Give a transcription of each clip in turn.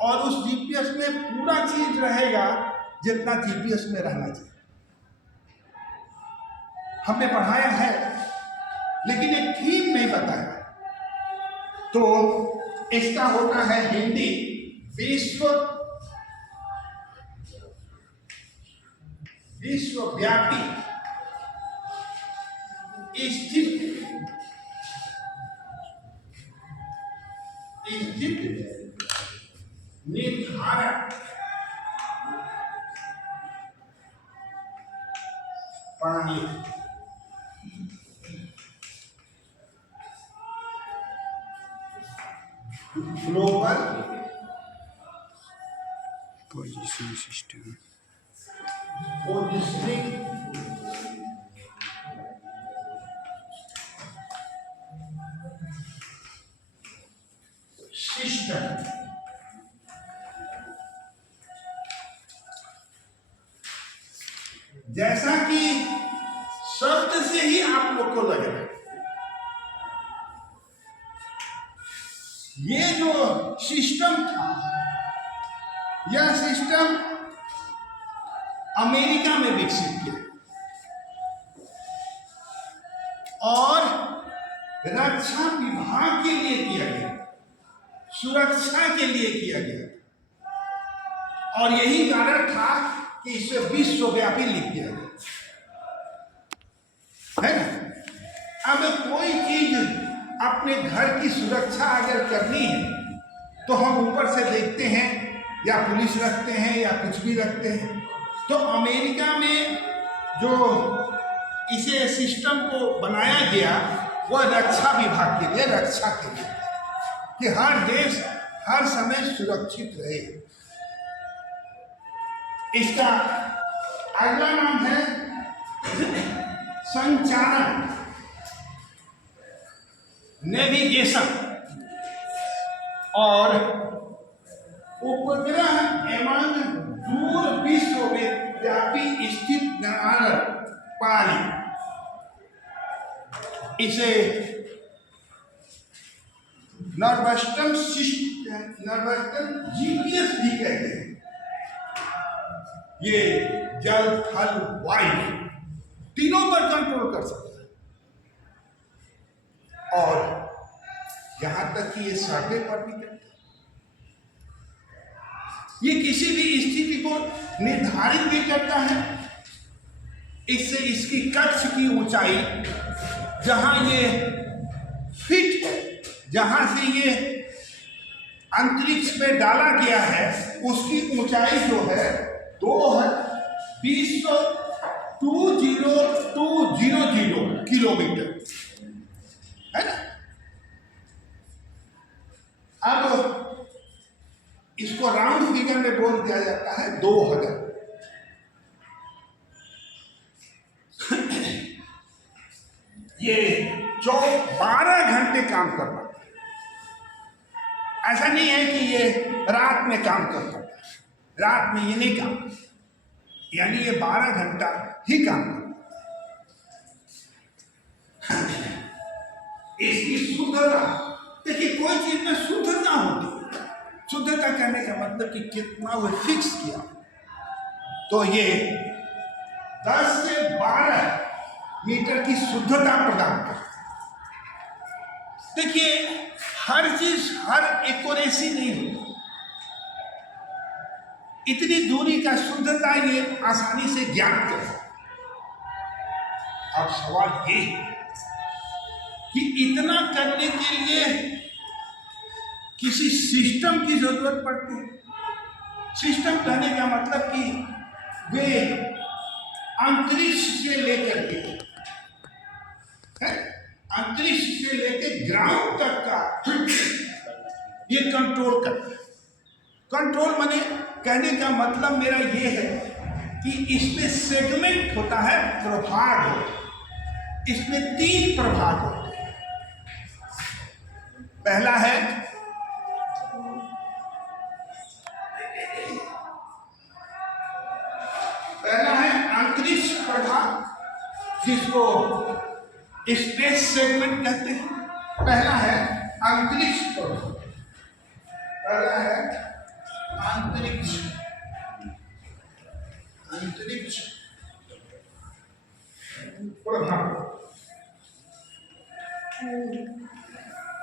और उस जीपीएस में पूरा चीज रहेगा जितना जीपीएस में रहना चाहिए। हमने पढ़ाया है लेकिन एक थीम नहीं बताया। तो इसका होता है हिंदी विश्वव्यापी स्थित निर्धारक प्रणाली। Global positioning system, positioning system. जैसा कि शब्द से ही आप लोग को लग रहा है, ये जो सिस्टम था, यह सिस्टम अमेरिका में विकसित किया और रक्षा विभाग के लिए किया गया, सुरक्षा के लिए किया गया। और यही कारण था कि इसे विश्वव्यापी लिख दिया गया, है ना। अब कोई चीज अपने घर की सुरक्षा अगर करनी है तो हम ऊपर से देखते हैं या पुलिस रखते हैं या कुछ भी रखते हैं। तो अमेरिका में जो इसे सिस्टम को बनाया गया वह रक्षा विभाग के लिए, रक्षा के लिए, कि हर देश हर समय सुरक्षित रहे। इसका अगला नाम है संचारण, नेविगेशन। और उपग्रह एवं दूर विश्वव्यापी स्थित प्रणाली, इसे नॉर्थवेस्टर्न जीपीएस भी कहते हैं। ये जल, थल, वायु तीनों पर कंट्रोल कर सकता है और यहां तक कि ये सर्वे पर भी करता है। ये किसी भी स्थिति को निर्धारित भी करता है। इससे इसकी कक्ष की ऊंचाई, जहां ये फिट है, जहां से ये अंतरिक्ष में डाला गया है, उसकी ऊंचाई जो है 20,200 किलोमीटर है ना। अब इसको राउंड फिगर में बोल दिया जाता है 2000। ये 12 घंटे काम कर पाता है। ऐसा नहीं है कि ये रात में काम कर पाता है, रात में ये नहीं काम, यानी ये 12 घंटा ही काम करता है। इसकी शुद्धता, देखिए कोई चीज में शुद्धता होती है। शुद्धता कहने का मतलब कि कितना वो फिक्स किया। तो ये 10 से 12 मीटर की शुद्धता प्रदान करता है। देखिए हर चीज, हर एक्यूरेसी नहीं होती। इतनी दूरी का शुद्धता ये आसानी से ज्ञात कर सकता। अब सवाल ये है कि इतना करने के लिए किसी सिस्टम की जरूरत पड़ती है। सिस्टम कहने का मतलब कि वे अंतरिक्ष से लेकर के, अंतरिक्ष से लेकर ग्राउंड तक का ये कंट्रोल करता है। कंट्रोल माने कहने का मतलब मेरा ये है कि इसमें सेगमेंट होता है, प्रभाग होता है। इसमें 3 प्रभाग होते हैं। पहला है अंतरिक्ष प्रभाग, जिसको स्पेस सेगमेंट कहते हैं। पहला है अंतरिक्ष प्रभाग, पहला है अंतरिक्ष, अंतरिक्ष प्रभाव,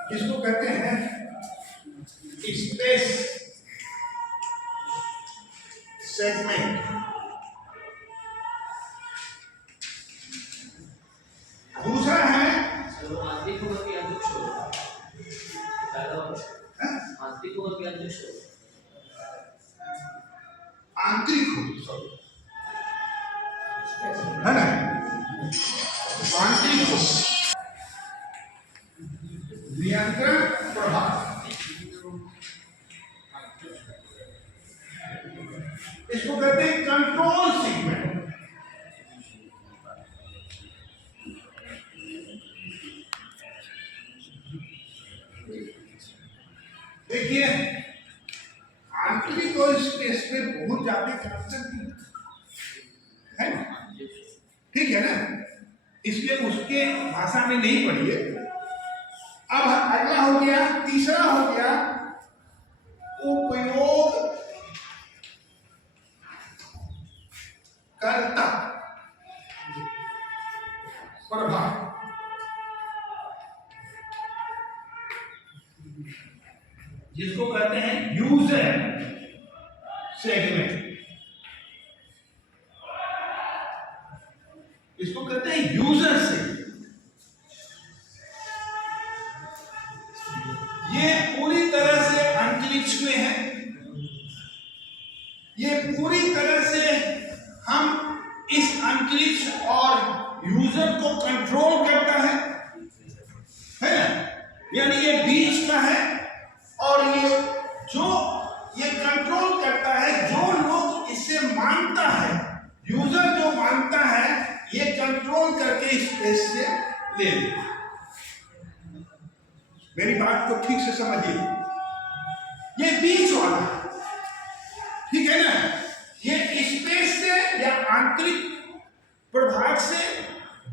जिसको कहते हैं स्पेस सेगमेंट। दूसरा है आंतरिक होगा कि अंतरिक्ष होगा? आंतरिक होगा कि अंतरिक्ष होगा? आंतरिक हो, है ना, आंतरिक हो, नियंत्रण प्रभाव। इसको कहते हैं कंट्रोल सेगमेंट। देखिए आंतरिक और स्पेस में बहुत ज्यादा कंसेप्ट है ना, ठीक है ना, इसलिए उसके भाषा में नहीं पढ़िए। अब अगला हो गया, तीसरा हो गया उपयोग कर्ता प्रभाव। जिसको कहते हैं यूजर सेगमेंट, इसको कहते हैं यूजर सेगमेंट। ये पूरी तरह से अंतरिक्ष में है, ये पूरी तरह से हम इस अंतरिक्ष और यूजर को कंट्रोल करता है ना, यानी ये बीच का है। और ये जो ये कंट्रोल करता है, जो लोग इसे मानता है, यूजर जो मानता है, ये कंट्रोल करके स्पेस से ले लेता है। मेरी बात को ठीक से समझिए, ये बीच वाला, ठीक है ना, ये स्पेस से या आंतरिक प्रभाव से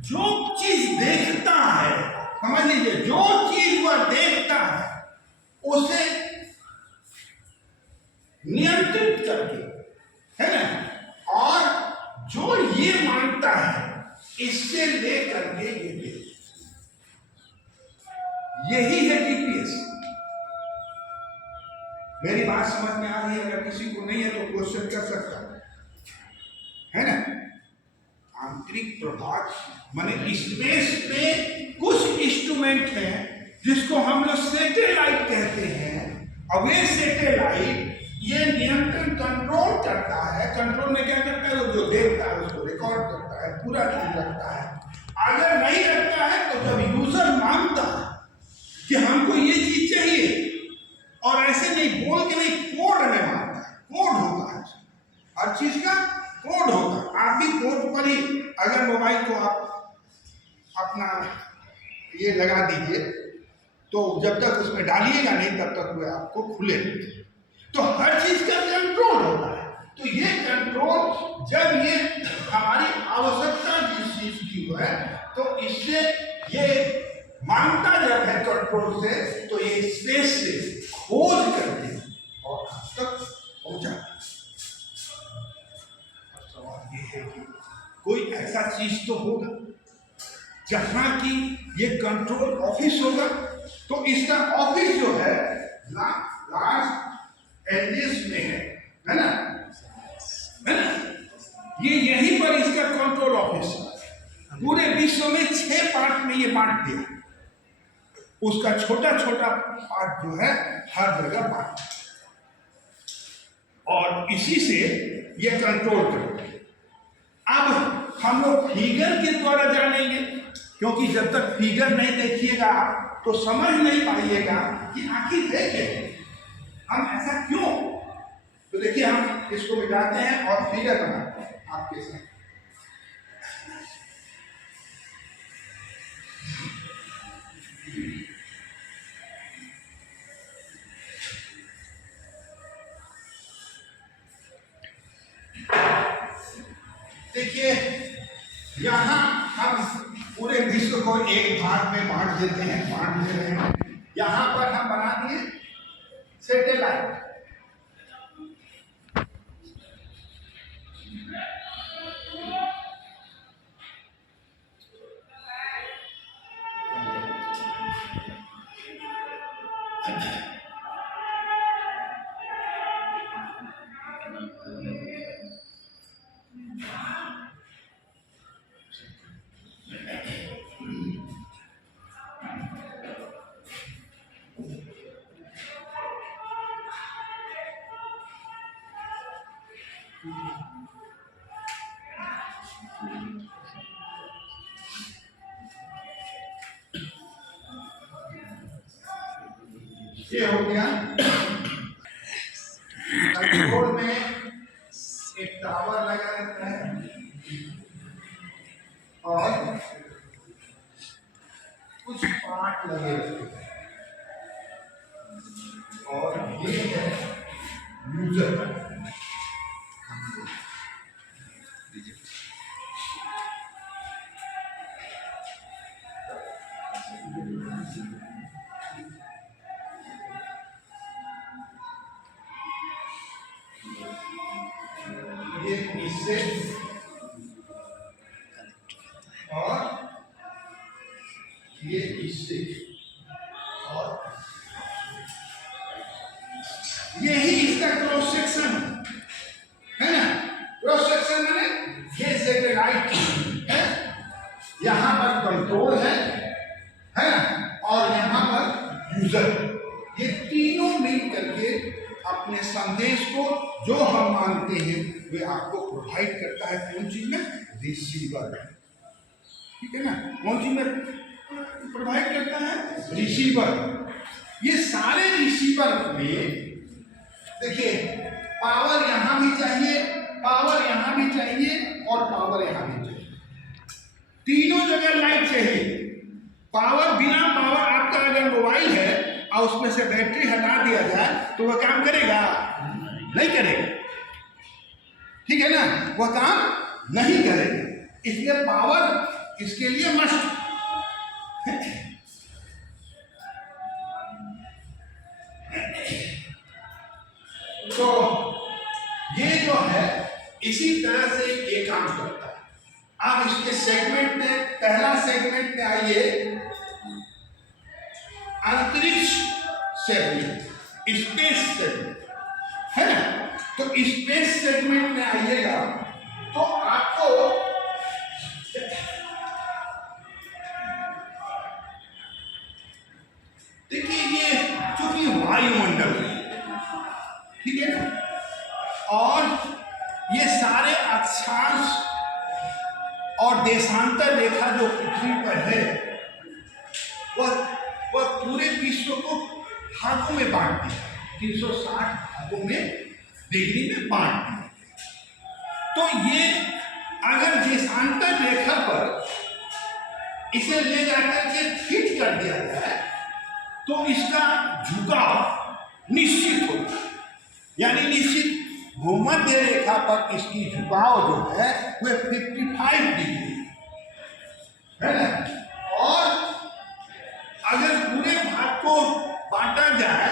जो चीज देखता है, समझ लीजिए, जो चीज वह देखता है उसे नियंत्रित करके, है ना, और जो ये मानता है इससे लेकर के ये देख, यही है जीपीएस। मेरी बात समझ में आ रही है? अगर किसी को नहीं है तो क्वेश्चन कर सकता है ना। आंतरिक प्रभाव माने स्पेस में कुछ इंस्ट्रूमेंट है जिसको हम लोग सैटेलाइट कहते हैं, और वे सैटेलाइट ये नियंत्रण कंट्रोल करता है। कंट्रोल में क्या करता है? जो देखता है उसको रिकॉर्ड करता है, पूरा चीज रखता है। अगर नहीं रखता है तो जब यूजर मांगता है कि हमको ये चीज चाहिए, और ऐसे नहीं बोल के नहीं, कोड में मांगता है, कोड होता है, हर चीज का कोड होता है। आप भी कोड पर ही अगर मोबाइल को आप अपना ये लगा दीजिए तो जब तक उसमें डालिएगा नहीं तब तक वह आपको खुले। तो हर चीज का कंट्रोल होता है। तो ये कंट्रोल जब ये हमारी आवश्यकता जिस चीज की है तो इससे ये मांगता जब है कंट्रोल से, तो ये स्पेस से खोज करके और हम तक पहुंचा। सवाल ये है कि कोई ऐसा चीज तो होगा जहां की ये कंट्रोल ऑफिस होगा, तो इसका ऑफिस जो है लार्ज एरियाज में है ना, है ना, ये यहीं पर इसका कंट्रोल ऑफिस है। पूरे विश्व में 6 पार्ट में ये बांट दिया, उसका छोटा छोटा पार्ट जो है हर जगह बांट, और इसी से ये कंट्रोल करते हैं। अब हम लोग फिगर के द्वारा जानेंगे, क्योंकि जब तक फिगर नहीं देखिएगा तो समझ नहीं पाइएगा कि आखिर है क्या, हम ऐसा क्यों। तो देखिए हम इसको मिटाते हैं और फिगर बनाते हैं आपके साथ। देखिए यहां हम पूरे विश्व को एक भाग में बांट देते हैं, बांट दे रहे हैं। यहां पर हम बना दिए सैटेलाइट, ये हो गया। कंट्रोल में एक टावर लगा रहता है और कुछ पार्ट लगे रहते हैं और ये है यूजर। ये इससे और ये इससे और यही इसका क्रॉस सेक्शन है ना। क्रॉस सेक्शन मैंने ये सैटेलाइट है, यहाँ पर कंट्रोल है ना, और यहाँ पर यूजर। ये तीनों मिल करके अपने संदेश को जो हम मांगते हैं वे आपको प्रोवाइड करता है। कौन चीज में? रिसीवर। ठीक है ना, कौन चीज में प्रोवाइड करता है? रिसीवर। ये सारे रिसीवर में देखिए पावर यहां भी चाहिए, पावर यहां भी चाहिए और पावर यहां भी चाहिए। तीनों जगह लाइट चाहिए। पावर, बिना पावर आपका अगर मोबाइल है और उसमें से बैटरी हटा दिया जाए तो वह काम करेगा? नहीं करेगा। ठीक है ना, वह काम नहीं करेगा। इसलिए पावर इसके लिए मस्ट। तो ये जो है इसी तरह से ये काम करता है। अब इसके सेगमेंट में, पहला सेगमेंट में आइए, अंतरिक्ष सेगमेंट, स्पेस सेगमेंट है ना। तो स्पेस सेगमेंट में आइएगा तो आपको देखिए ये चूंकि वायुमंडल है, ठीक है ना, और ये सारे अक्षांश और देशांतर रेखा जो पृथ्वी पर है वह पूरे विश्व को भागों में बांट दिया, 360 भागों में डिग्री में बांट दिया। तो ये अगर देशांतर रेखा पर इसे ले जाकर के फिट कर दिया जाए तो इसका झुकाव निश्चित होता है, यानी निश्चित भूमध्य रेखा पर इसकी झुकाव जो है वह 55 डिग्री है ना। और अगर पूरे भाग को बांटा जाए,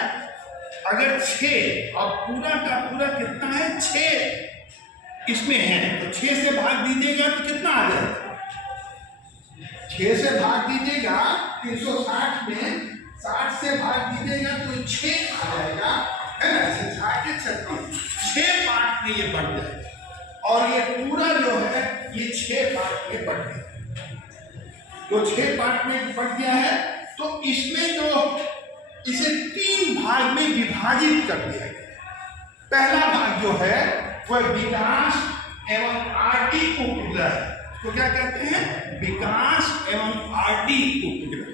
अगर 6 और पूरा का पूरा कितना है 6 इसमें है, तो 6 से भाग दीजिएगा तो कितना आ जाएगा? 6 से भाग दीजिएगा 360 में, 60 से भाग दीजिएगा तो 6 आ जाएगा है ना। 6 पार्ट में ये बढ़ जाएगा और ये पूरा जो है ये 6 पार्ट में बढ़ गया। तो 6 पार्ट में बढ़ गया है तो इसमें जो इसे 3 भाग में विभाजित कर दिया गया। पहला भाग जो है वह विकास एवं आरटी उपग्रह, तो क्या कहते हैं? विकास एवं आरटी उपग्रह।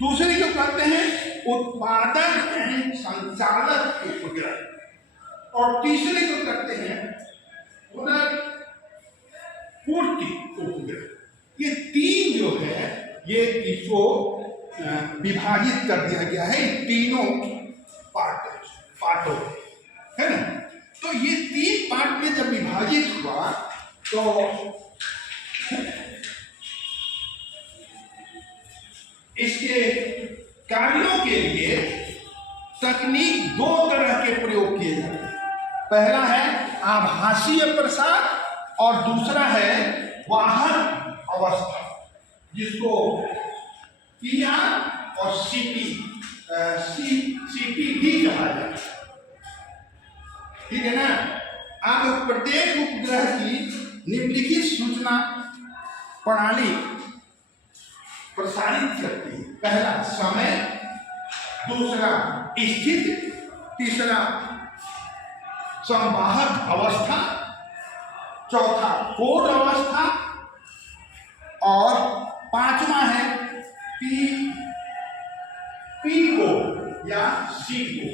दूसरे को कहते हैं उत्पादन एवं संचालक उपग्रह और तीसरे को कहते हैं पुनर्पूर्ति उपग्रह। ये 3 जो है ये इसको विभाजित कर दिया गया है तीनों पार्टों है ना। तो ये 3 पार्ट में जब विभाजित हुआ तो इसके कार्यों के लिए तकनीक 2 तरह के प्रयोग किए जाते हैं। पहला है आभासीय प्रसार और दूसरा है वाहक अवस्था, जिसको पीआर और सीटी भी कहा जाता है। ठीक है ना। अब प्रत्येक उपग्रह की निम्नलिखित सूचना प्रणाली प्रसारित करती है। पहला समय, दूसरा स्थिति, तीसरा संवाहक अवस्था, चौथा कोड अवस्था और 5वां है पी कोड, या C को।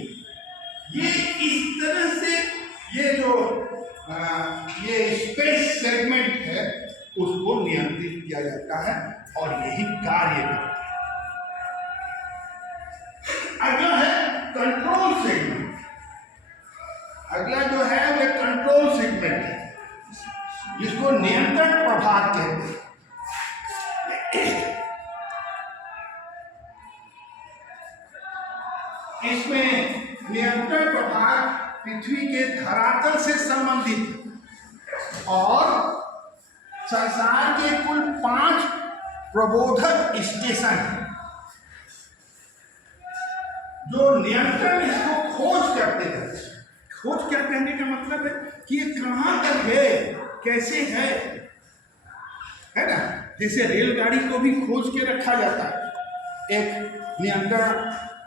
ये इस तरह से ये जो ये स्पेस सेगमेंट है उसको नियंत्रित किया जाता है और यही कार्य करता है। अगला है कंट्रोल सेगमेंट। अगला जो है वो कंट्रोल सेगमेंट है जिसको नियंत्रण प्रभाग कहते हैं। इसमें नियंत्रण प्रभाग पृथ्वी के धरातल से संबंधित और संसार के कुल 5 प्रबोधक स्टेशन हैं जो नियंत्रण इसको खोज करते हैं। खोज क्या कहने का मतलब है कि ये कहाँ तक है, कैसे है ना। जैसे रेलगाड़ी को भी खोज के रखा जाता है, एक नियंत्रण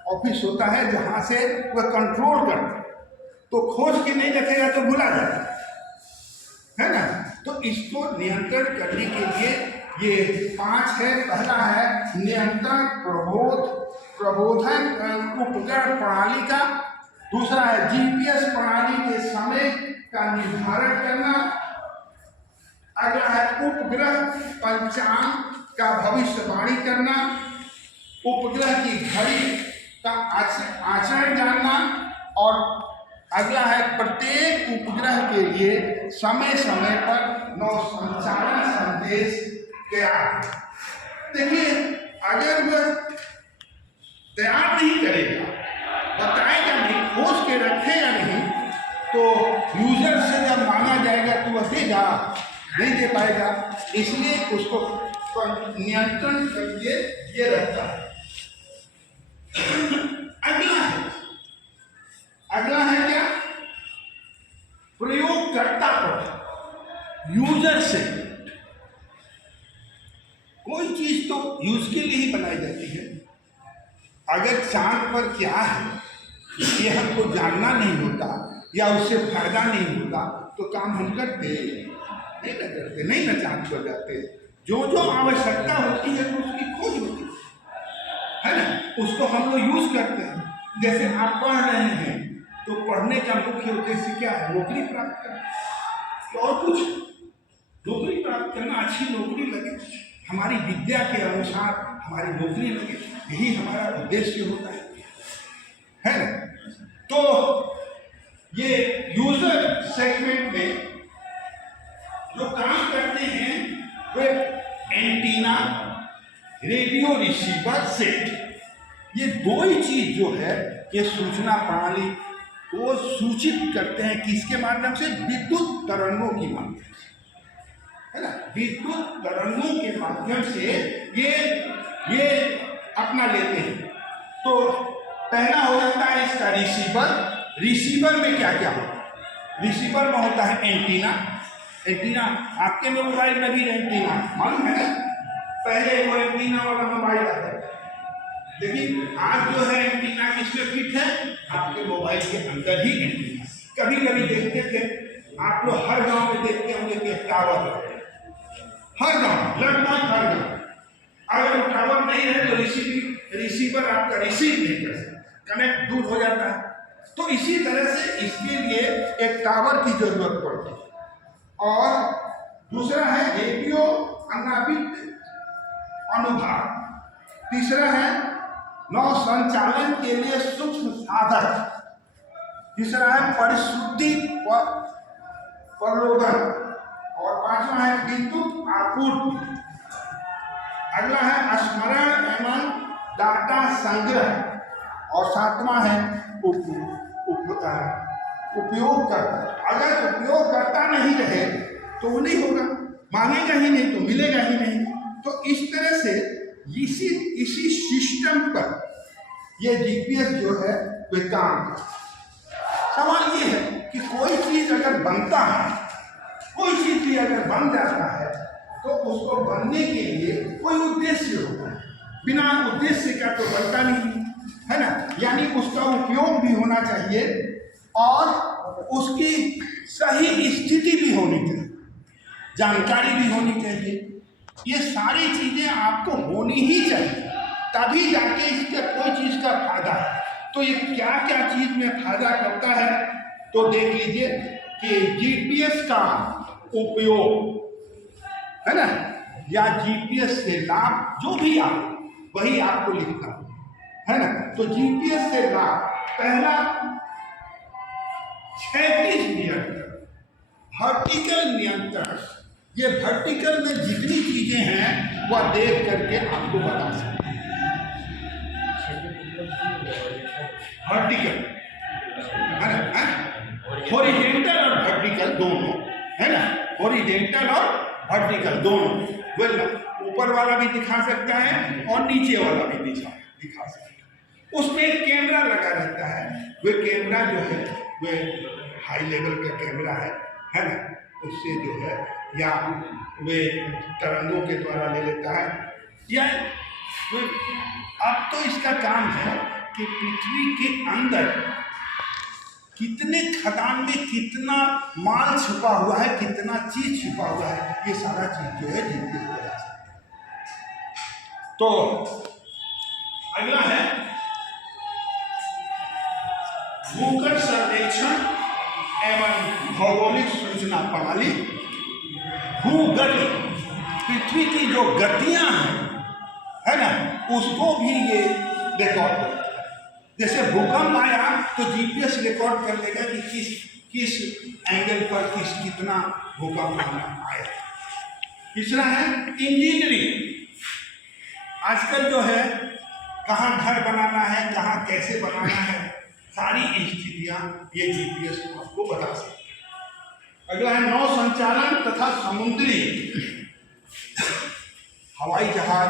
ऑफिस होता है जहाँ से वह कंट्रोल करता है, तो खोज के नहीं रखेगा तो भुला जाता है ना। तो इसको नियंत्रण करने के लिए ये 5 है। पहला है नियंत्रण प्रबोधन उपग्रह प्रणाली का। दूसरा है जीपीएस प्रणाली के समय का निर्धारण करना। अगला है उपग्रह पंचांग का भविष्यवाणी करना। उपग्रह की घड़ी का आचरण जानना। और अगला है प्रत्येक उपग्रह के लिए समय समय पर नौ संचालन संदेश तैयार। देखिए, अगर वह तैयार नहीं करेगा, बताएगा नहीं, खोज के रखेगा नहीं, तो यूजर से जब मांगा जाएगा तो वह देगा नहीं, दे पाएगा। इसलिए उसको नियंत्रण करके ये रखता है। अगला है क्या? प्रयोगकर्ता पर, यूजर से। कोई चीज तो यूज के लिए ही बनाई जाती है। अगर चांद पर क्या है ये हमको जानना नहीं होता या उससे फायदा नहीं होता तो काम हम करते नहीं ना करते, नहीं ना चांद पर जाते। जो जो आवश्यकता होती है तो उसकी खोज होती है ना, उसको हम लोग यूज करते हैं। जैसे आप पढ़ रहे हैं तो पढ़ने का मुख्य उद्देश्य क्या है? नौकरी प्राप्त करना। और कुछ नौकरी प्राप्त करना, अच्छी नौकरी लगे, हमारी विद्या के अनुसार हमारी नौकरी लगे, यही हमारा उद्देश्य होता है ना। तो ये यूजर सेगमेंट में जो काम करते हैं वे एंटीना, रेडियो रिसीवर सेट, ये दो ही चीज जो है ये सूचना प्रणाली को सूचित करते हैं। किसके माध्यम से? विद्युत तरंगों की माध्यम से, है ना। विद्युत तरंगों के माध्यम से ये अपना लेते हैं। तो पहला हो जाता है इसका रिसीवर। रिसीवर में क्या क्या होता है? रिसीवर में होता है एंटीना। एंटीना आपके मोबाइल में भी एंटीना मालूम है ना। पहले वो एंटीना वाला मोबाइल आता है, लेकिन आज जो है एंटीना किसमें फिट है? आपके मोबाइल के अंदर ही एंटीना। कभी कभी देखते थे आप लोग, हर गांव में देखते होंगे कि टावर है, हर गांव, लगभग हर गांव। अगर टावर नहीं है तो रिसीवर आपका रिसीव नहीं कर सकता, कनेक्ट दूर हो जाता है। तो इसी तरह से इसके लिए एक टावर की जरूरत पड़ती है। और दूसरा है रेडियो अनावृत अनुभाग। तीसरा है नौ संचालन के लिए सूक्ष्म साधक। तीसरा है परिशुद्धि प्रलोभन। और पांचवा है विद्युत आपूर्ति। अगला है स्मरण एवं डाटा संग्रह। और सातवां है उपयोगकर्ता। अगर उपयोगकर्ता नहीं रहे तो वो नहीं होगा, मांगेगा ही नहीं तो मिलेगा ही नहीं। तो इस तरह से इसी सिस्टम पर ये जीपीएस जो है वे काम करता है। सवाल ये है कि कोई चीज अगर बनता है, कोई चीज भी अगर बन जाता है तो उसको बनने के लिए कोई उद्देश्य होता है। बिना उद्देश्य का तो बनता नहीं है ना। यानी उसका उपयोग भी होना चाहिए और उसकी सही स्थिति भी होनी चाहिए, जानकारी भी होनी चाहिए। ये सारी चीजें आपको होनी ही चाहिए, तभी जाके इसके कोई चीज का फायदा है। तो ये क्या क्या चीज में फायदा करता है, तो देख लीजिए कि जीपीएस का उपयोग है ना, या जीपीएस से लाभ जो भी आए वही आपको लिखना है ना। तो जीपीएस से लाभ, पहला क्षैतिज नियंत्रण, वर्टिकल नियंत्रण। ये वर्टिकल में जितनी चीजें हैं वह देख करके आपको बता सकते हैं। वर्टिकल है ना, हॉरिजॉन्टल और वर्टिकल दोनों है ना, हॉरिजॉन्टल और वर्टिकल दोनों। बोल ऊपर वाला भी दिखा सकता है और नीचे वाला भी दिखा सकता है। उसमें एक कैमरा लगा रहता है, वह कैमरा जो है वह हाई लेवल का कैमरा है ना, उससे जो है या वे तरंगों के द्वारा ले लेता है, या अब तो इसका काम है कि पृथ्वी के अंदर कितने खदान में कितना माल छुपा हुआ है, कितना चीज छुपा हुआ है, ये सारा चीज जो है जीपीएस पर आ सकता है। तो अगला है भूगर्भ सर्वेक्षण एवं भौगोलिक सूचना प्रणाली। भूगति, पृथ्वी की जो गतियां हैं है ना, उसको भी ये रिकॉर्ड करता है। जैसे भूकंप आया तो जीपीएस रिकॉर्ड कर लेगा कि किस एंगल पर कितना भूकंप आया। तीसरा है इंजीनियरिंग। आजकल जो है कहाँ घर बनाना है, कहाँ कैसे बनाना है, सारी स्थितियां ये जीपीएस आपको बता सकते हैं। अगला है नौ संचालन तथा समुद्री, हवाई जहाज,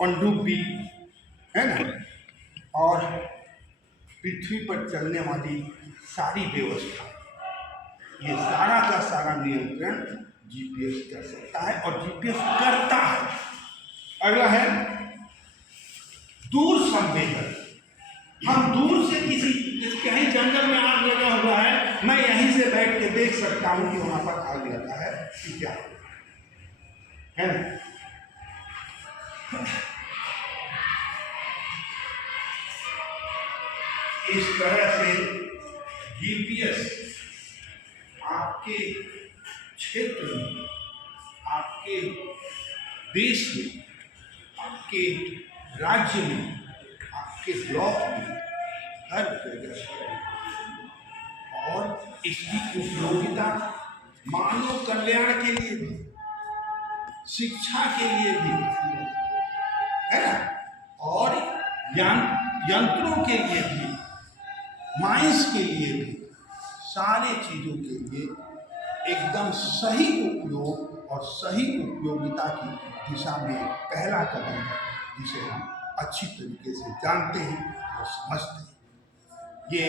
पनडुब्बी है ना, और पृथ्वी पर चलने वाली सारी व्यवस्था, ये सारा का सारा नियंत्रण जीपीएस कर सकता है और जीपीएस करता है। अगला है दूर संवेदन। हम दूर से कहीं जंगल में आग लगा हुआ है, मैं यहीं से बैठ के देख सकता हूं कि वहां पर आग लगा है कि क्या है ना। इस तरह से जीपीएस आपके क्षेत्र में, आपके देश में, आपके राज्य में, आपके ब्लॉक में, हर जगह पर, और इसकी उपयोगिता मानव कल्याण के लिए भी, शिक्षा के लिए भी है ना, और यंत्रों के लिए भी, माइंस के लिए भी, सारे चीजों के लिए एकदम सही उपयोग और सही उपयोगिता की दिशा में पहला कदम है, जिसे हम अच्छी तरीके से जानते हैं और समझते हैं। ये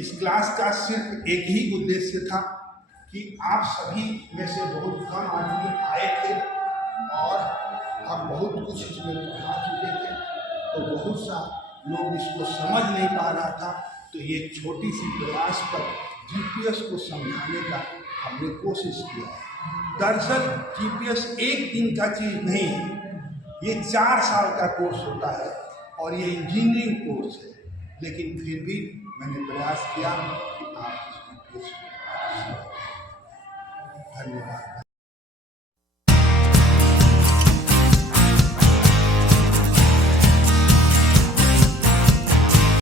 इस क्लास का सिर्फ एक ही उद्देश्य था कि आप सभी में से बहुत कम आदमी आए थे और हम बहुत कुछ इसमें पढ़ा चुके थे, तो बहुत सा लोग इसको समझ नहीं पा रहा था। तो ये छोटी सी प्रयास पर जीपीएस को समझाने का हमने कोशिश किया है। दरअसल जीपीएस एक दिन का चीज़ नहीं है, ये 4 साल का कोर्स होता है और ये इंजीनियरिंग कोर्स है, लेकिन फिर भी मैंने प्रयास किया कि आप इस जीपीएस को धन्यवाद।